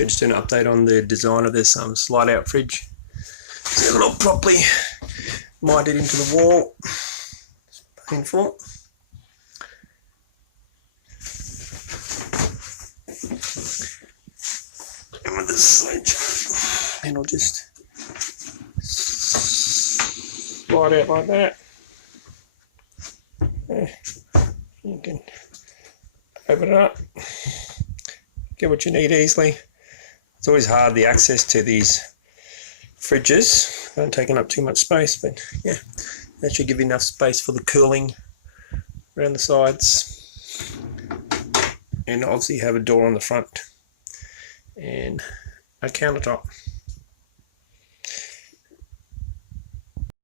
Yeah, just doing an update on the design of this slide out fridge. So they're not properly mited into the wall. It's painful. And with this sledge, and I'll just slide out like that. There. You can open it up, get what you need easily. It's always hard, the access to these fridges, not taking up too much space, but yeah, that should give you enough space for the cooling around the sides. And obviously you have a door on the front and a countertop.